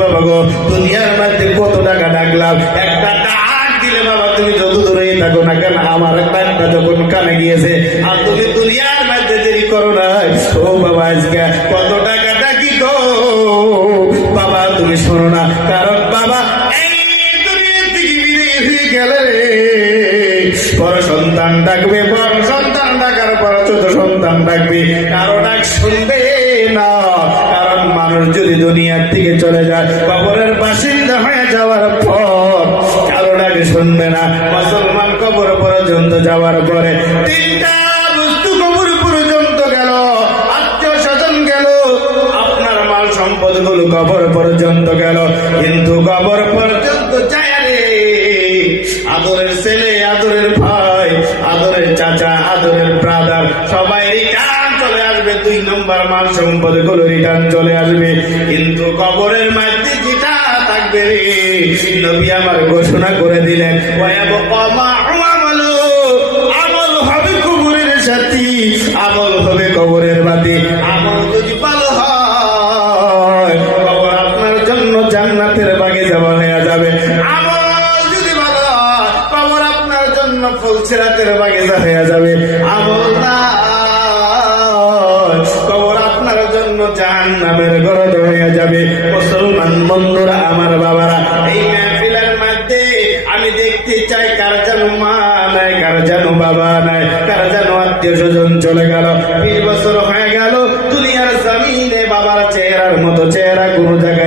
বাবা গো, দুনিয়ার মধ্যে কত টাকা ডাকলাম, একটা ডাক দিলে বাবা তুমি যত দূরেই থাকো না কেন, আমার ডাকটা যখন কানে গিয়েছে আর তুমি দুনিয়ার মধ্যে দেরি করো না, ও বাবা আজকে কত টাকা ডাকি গো বাবা, তুমি শোনো না। কারণ বাবা এই দুনিয়া থেকে বিদায় হয়ে গেলে বড় সন্তান ডাকবে, বড় সন্তান ডাকার পর ছোট সন্তান ডাকবে, কারো ডাক শুনবে না। কারণ মানুষ যদি দুনিয়ার থেকে চলে যায়, কবরের বাসিন্দা হয়ে যাওয়ার পর কারো ডাকে শুনবে না। মুসলমান কবর পর্যন্ত যাওয়ার পরে তিনটা বস্তু কবর পর্যন্ত গেল, আত্মীয় স্বজন গেল, আপনার মাল সম্পদ গুলো কবর পর্যন্ত গেল, কিন্তু কবর পর্যন্ত যায় রে আদরের ছেলে, আদরের ভাই, আদরের চাচা, আদরের ব্রাদার সবাই রিটার্ন চলে আসবে, 2 নম্বর মাল সম্পদ গুলো রিটার্ন চলে আসবে, কিন্তু কবরের মধ্যে যেটা থাকবে রে নবী আমার ঘোষণা করে দিলেন, আমল হবে কবরের সাথী, আমল হবে কবরের বাতি। আমল যদি ভালো হয় কবর আপনার জন্য জান্নাতের বাগিচা হয়ে যাবে, আমল যদি ভালো হয় কবর আপনার জন্য ফুলসিরাতের বাগিচা হয়ে যাবে, আমল না কবর আপনার জন্য জাহান্নামের গর্ত হয়ে যাবে। মুসলমান বন্ধুরা, আমার বাবারা, এই মাহফিলের মধ্যে আমি দেখতে চাই কার যেন মা নাই, কার যেন বাবা নাই, কার যেন আত্মীয় স্বজন চলে গেল, 20 বছর হয়ে গেল দুনিয়ার জমিনে বাবার চেহারার মতো চেহারা কোনো জায়গায়